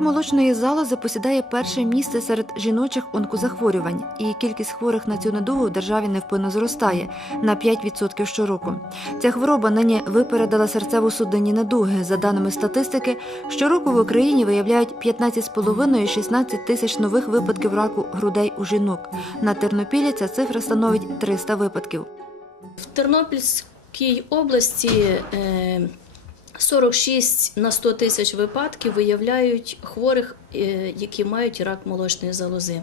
Молочної залози посідає перше місце серед жіночих онкозахворювань, і кількість хворих на цю недугу в державі невпинно зростає на 5% щороку. Ця хвороба нині випередила серцево-судинні недуги. За даними статистики, щороку в Україні виявляють 15,5-16 тисяч нових випадків раку грудей у жінок. На Тернопілі ця цифра становить 300 випадків. В Тернопільській області е, 46 на 100 тисяч випадків виявляють хворих, е, які мають рак молочної залози.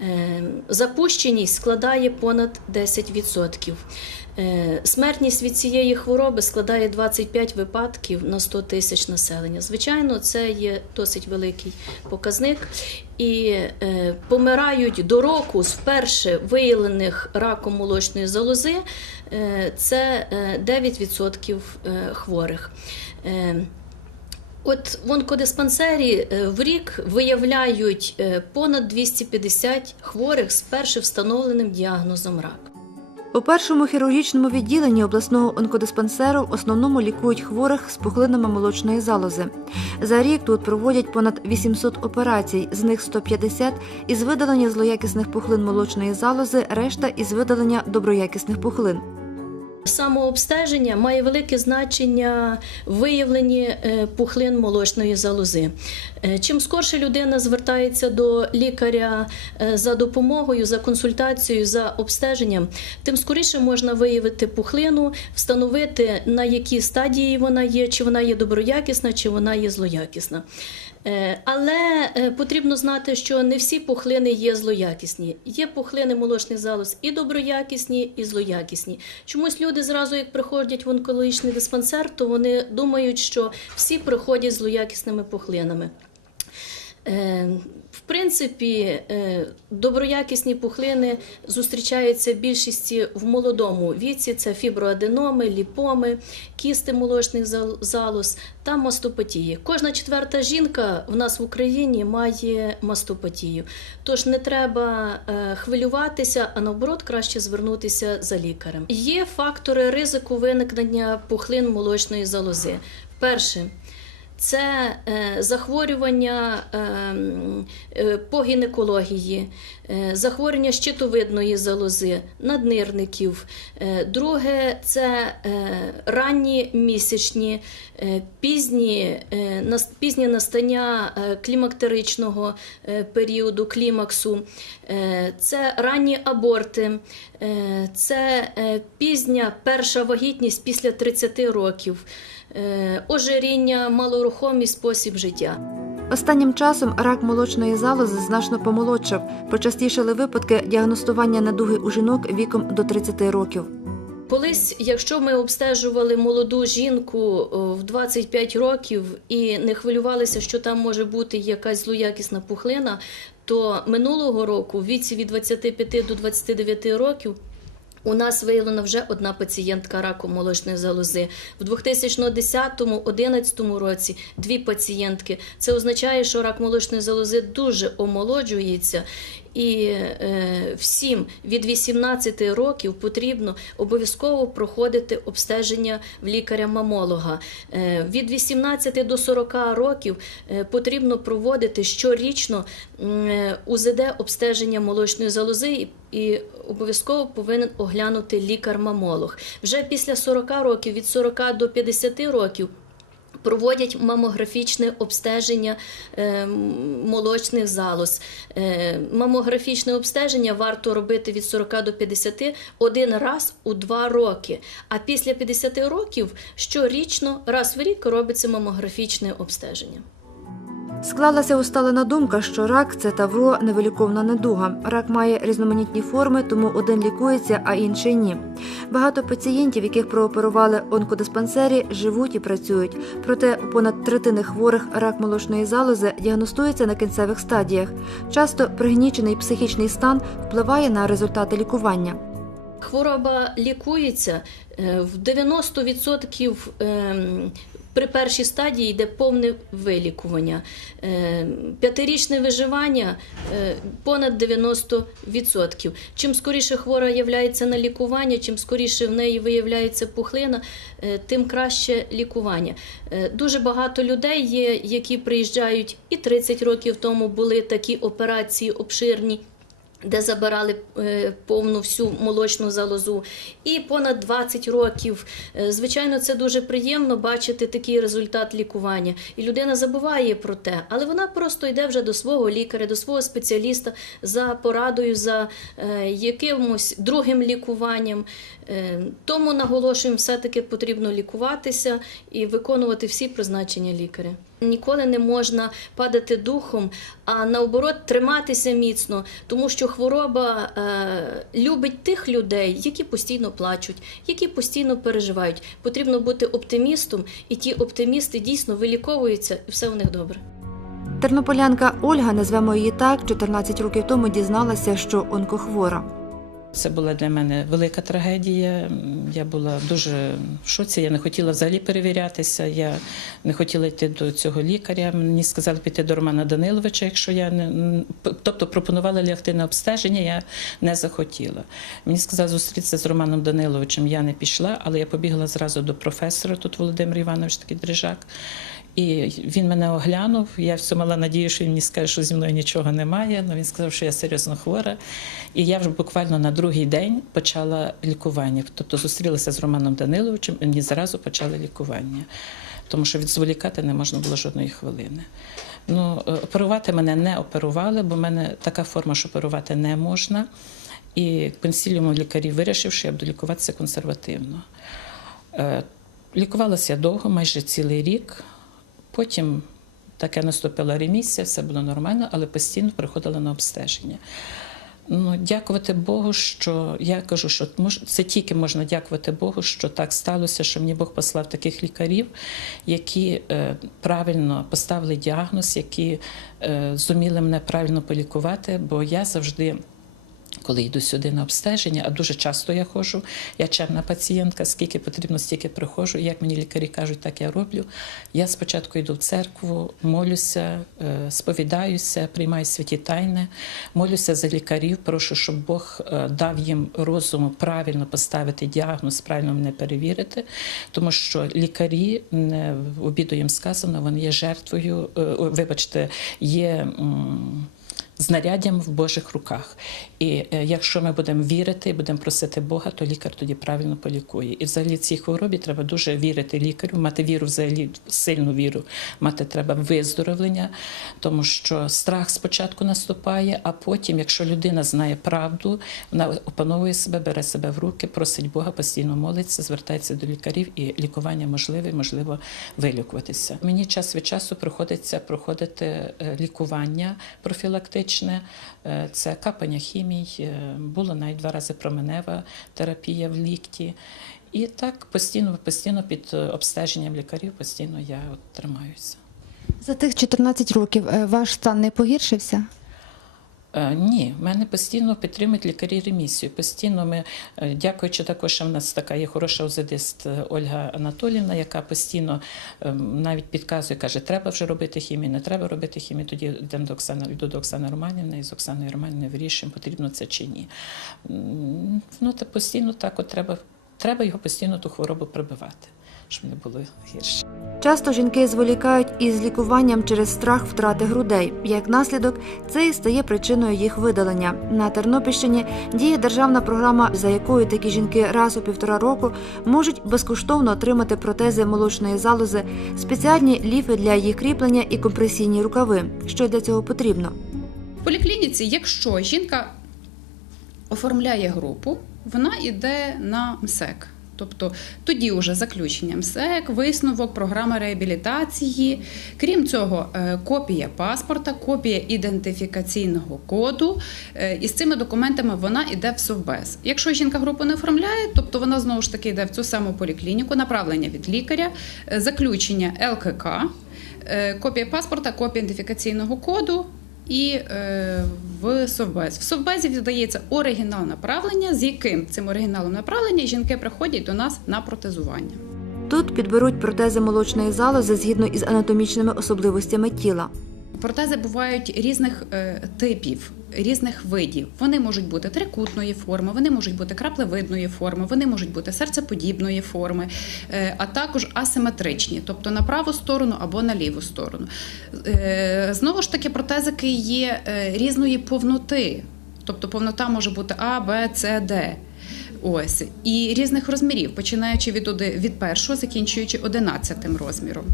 Е, Запущеність складає понад 10%. Е, Смертність від цієї хвороби складає 25 випадків на 100 тисяч населення. Звичайно, це є досить великий показник. І е, помирають до року з вперше виявлених раком молочної залози. Е, це е, 9% е, хворих. От в онкодиспансері в рік виявляють понад 250 хворих з перше встановленим діагнозом рак. У першому хірургічному відділенні обласного онкодиспансеру в основному лікують хворих з пухлинами молочної залози. За рік тут проводять понад 800 операцій, з них 150 із видалення злоякісних пухлин молочної залози, решта із видалення доброякісних пухлин. Самообстеження має велике значення в виявленні е, пухлин молочної залози. Е, Чим скорше людина звертається до лікаря е, за допомогою, за консультацією, за обстеженням, тим скоріше можна виявити пухлину, встановити на якій стадії вона є, чи вона є доброякісна, чи вона є злоякісна. Е, Але потрібно знати, що не всі пухлини є злоякісні. Є пухлини молочних залоз і доброякісні, і злоякісні. Чомусь люди зразу, як приходять в онкологічний диспансер, то вони думають, що всі приходять злоякісними пухлинами. Е, В принципі, е, доброякісні пухлини зустрічаються більшості в молодому віці. Це фіброаденоми, ліпоми, кісти молочних зал- залоз та мастопатії. Кожна четверта жінка в нас в Україні має мастопатію. Тож не треба е, хвилюватися, а наоборот, краще звернутися за лікарем. Є фактори ризику виникнення пухлин молочної залози. Перше це е, захворювання е, м, е, по гінекології, е, захворювання щитовидної залози, наднирників. Друге це ранні місячні, пізні, пізнє настання клімактеричного періоду, клімаксу, це ранні аборти, це пізня перша вагітність після 30 років ожиріння, малорухомий спосіб життя. Останнім часом рак молочної залози значно помолодшав. Почастішали випадки діагностування недуги у жінок віком до 30 років. Колись, якщо ми обстежували молоду жінку в 25 років і не хвилювалися, що там може бути якась злоякісна пухлина, то минулого року, в віці від 25 до 29 років, у нас виявлена вже одна пацієнтка раку молочної залози. В 2010-2011 році дві пацієнтки. Це означає, що рак молочної залози дуже омолоджується. І е, всім від 18 років потрібно обов'язково проходити обстеження в лікаря-мамолога. Е, від 18 до 40 років е, потрібно проводити щорічно е, УЗД обстеження молочної залози і обов'язково повинен оглянути лікар-мамолог. Вже після 40 років, від 40 до 50 років. Проводять мамографічне обстеження е, молочних залоз. Е, мамографічне обстеження варто робити від 40 до 50 один раз у два роки. А після 50 років щорічно раз в рік робиться мамографічне обстеження. Склалася усталена думка, що рак це тавро невиліковна недуга. Рак має різноманітні форми, тому один лікується, а інший ні. Багато пацієнтів, яких прооперували онкодиспансері, живуть і працюють. Проте у понад третини хворих рак молочної залози діагностується на кінцевих стадіях. Часто пригнічений психічний стан впливає на результати лікування. Хвороба лікується Е, В 90% ем, при першій стадії йде повне вилікування. Е, П'ятирічне виживання е, понад 90%. Чим скоріше хвора являється на лікування, чим скоріше в неї виявляється пухлина, е, тим краще лікування. Дуже багато людей є, які приїжджають і 30 років тому були такі операції обширні де забирали е, повну всю молочну залозу, і понад 20 років. Е, Звичайно, це дуже приємно бачити такий результат лікування. І людина забуває про те, але вона просто йде вже до свого лікаря, до свого спеціаліста за порадою, за е, якимось другим лікуванням. Тому наголошуємо, все-таки потрібно лікуватися і виконувати всі призначення лікаря. Ніколи не можна падати духом, а наоборот триматися міцно, тому що хвороба е, любить тих людей, які постійно плачуть, які постійно переживають. Потрібно бути оптимістом, і ті оптимісти дійсно виліковуються, і все у них добре. Тернополянка Ольга, назвемо її так, 14 років тому дізналася, що онкохвора. Це була для мене велика трагедія. Я була дуже в шоці. Я не хотіла взагалі перевірятися. Я не хотіла йти до цього лікаря. Мені сказали піти до Романа Даниловича, якщо я не тобто пропонували лягти на обстеження, я не захотіла. Мені сказали зустрітися з Романом Даниловичем. Я не пішла, але я побігла зразу до професора. Тут Володимир Іванович такий дрижак. І він мене оглянув. Я все мала надію, що він мені скаже, що зі мною нічого немає. але він сказав, що я серйозно хвора. І я вже буквально на другий день почала лікування. Тобто зустрілася з Романом Даниловичем, і мені зразу почали лікування. Тому що відзволікати не можна було жодної хвилини. Ну, е, оперувати мене не оперували, бо в мене така форма, що оперувати не можна. І консіліум лікарів вирішив, що я буду лікуватися консервативно. Е, Лікувалася довго, майже цілий рік. Потім таке наступила ремісія, все було нормально, але постійно приходила на обстеження. Ну, дякувати Богу, що я кажу, що це тільки можна дякувати Богу, що так сталося, що мені Бог послав таких лікарів, які е, правильно поставили діагноз, які е, зуміли мене правильно полікувати, бо я завжди. Коли йду сюди на обстеження, а дуже часто я ходжу, я черна пацієнтка, скільки потрібно, стільки приходжу. Як мені лікарі кажуть, так я роблю. Я спочатку йду в церкву, молюся, е, сповідаюся, приймаю святі тайни, молюся за лікарів, прошу, щоб Бог е, дав їм розуму правильно поставити діагноз, правильно мене перевірити, тому що лікарі, обіду їм сказано, вони є жертвою, е, вибачте, є. Знаряддям в Божих руках. І е, якщо ми будемо вірити і будемо просити Бога, то лікар тоді правильно полікує. І взагалі цій хворобі треба дуже вірити лікарю, мати віру взагалі сильну віру, мати треба виздоровлення, тому що страх спочатку наступає, а потім, якщо людина знає правду, вона опановує себе, бере себе в руки, просить Бога, постійно молиться, звертається до лікарів, і лікування можливе, можливо вилікуватися. Мені час від часу приходиться проходити е, лікування профілактичне. Е, Це капання хімій, була навіть два рази променева терапія в лікті. І так постійно, постійно під е, обстеженням лікарів, постійно я от тримаюся. За тих 14 років е, ваш стан не погіршився? Е, Ні, мене постійно підтримують лікарі ремісію. Постійно ми, е, дякуючи також, що в нас така є хороша озидист е, Ольга Анатолівна, яка постійно навіть підказує, каже, треба вже робити хімію, не треба робити хімію. Тоді йдемо до Оксани, йду до Оксани Романівни, і з Оксаною Романівною вирішуємо, потрібно це чи ні. Ну, та постійно так от треба, треба його постійно ту хворобу прибивати, щоб не було гірше. Часто жінки зволікають із лікуванням через страх втрати грудей. Як наслідок, це і стає причиною їх видалення. На Тернопільщині діє державна програма, за якою такі жінки раз у півтора року можуть безкоштовно отримати протези молочної залози, спеціальні ліфи для їх кріплення і компресійні рукави. Що для цього потрібно? В поліклініці, якщо жінка оформляє групу, вона йде на МСЕК. Тобто тоді вже заключення МСЕК, висновок, програма реабілітації. Крім цього, е, копія паспорта, копія ідентифікаційного коду. Е, І з цими документами вона йде в Совбез. Якщо жінка групу не оформляє, тобто вона знову ж таки йде в цю саму поліклініку, направлення від лікаря, е, заключення ЛКК, копія паспорта, копія ідентифікаційного коду. І е, в Совбез. В Совбезі віддається оригінал направлення, з яким цим оригіналом направлення жінки приходять до нас на протезування. Тут підберуть протези молочної залози згідно із анатомічними особливостями тіла. Протези бувають різних е, типів, різних видів. Вони можуть бути трикутної форми, вони можуть бути краплевидної форми, вони можуть бути серцеподібної форми, е, а також асиметричні, тобто на праву сторону або на ліву сторону. Е, знову ж таки, протезики є е, різної повноти. Тобто повнота може бути А, Б, С, Д. Ось і різних розмірів, починаючи від, від першого, закінчуючи одинадцятим розміром.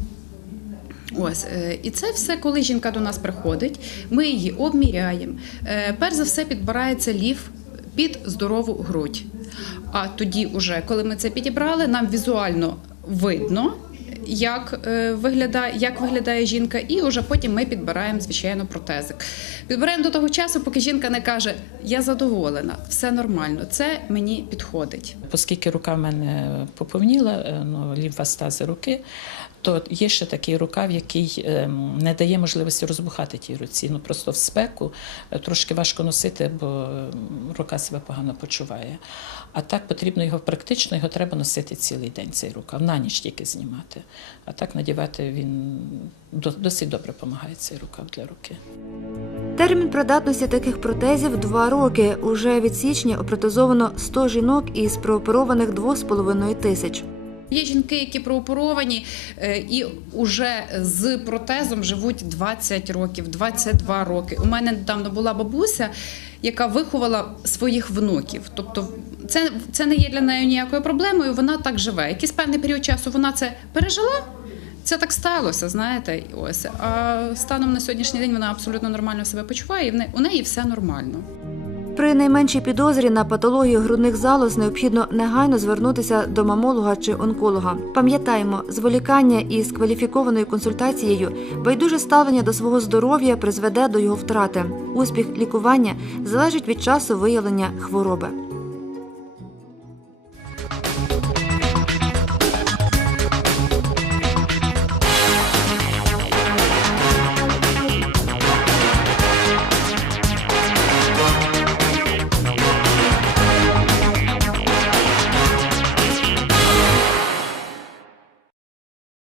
Ось е, і це все, коли жінка до нас приходить, ми її обміряємо. Е, Перш за все підбирається лів під здорову грудь. А тоді, уже, коли ми це підібрали, нам візуально видно. Як е, виглядає, як виглядає жінка, і вже потім ми підбираємо звичайно протезик. Підбираємо до того часу, поки жінка не каже: Я задоволена, все нормально, це мені підходить. Оскільки рука в мене поповніла, е, ну, лімфостази руки, то є ще такий рукав, який ем, не дає можливості розбухати тій руці. Ну просто в спеку е, трошки важко носити, бо рука себе погано почуває. А так потрібно його практично, його треба носити цілий день, цей рукав, на ніч тільки знімати. А так надівати він досить добре допомагає цей рукав для руки. Термін придатності таких протезів 2 роки. Уже від січня опротезовано 100 жінок із прооперованих 2,5 тисяч. Є жінки, які прооперовані е, і вже з протезом живуть 20 років, 22 роки. У мене недавно була бабуся, яка виховала своїх внуків. Тобто, це, це не є для неї ніякою проблемою. Вона так живе. Якийсь певний період часу вона це пережила. Це так сталося, знаєте, ось. А станом на сьогоднішній день вона абсолютно нормально себе почуває, і в неї, у неї все нормально. При найменшій підозрі на патологію грудних залоз необхідно негайно звернутися до мамолога чи онколога. Пам'ятаємо, зволікання із кваліфікованою консультацією, байдуже ставлення до свого здоров'я призведе до його втрати. Успіх лікування залежить від часу виявлення хвороби.